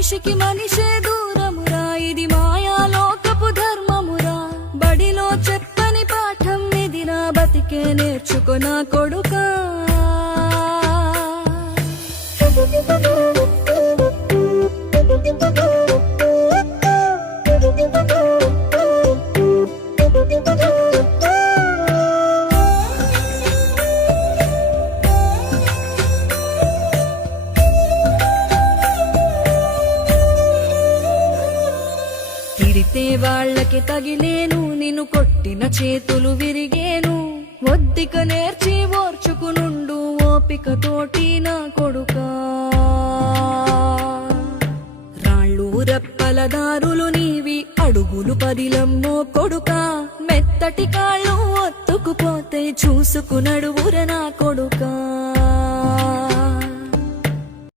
మనిషికి మనిషే దూరమురా, ఇది మాయాలోకపు ధర్మమురా. బడిలో చెప్పని పాఠం ఇది, నా బతికే నేర్చుకో నా కొడుకా. తిడితే వాళ్ళకి తగిలేను, నిన్ను కొట్టిన చేతులు విరిగేను. ఒద్దిక నేర్చి ఓర్చుకునుండు ఓపిక తోటి నా కొడుకా. రాళ్ళు రెప్పల దారులు నీవి, అడుగులు పదిలమ్మో కొడుకా. మెత్తటి కాళ్ళు ఒత్తుకుపోతే చూసుకునడువుర నా కొడుకా.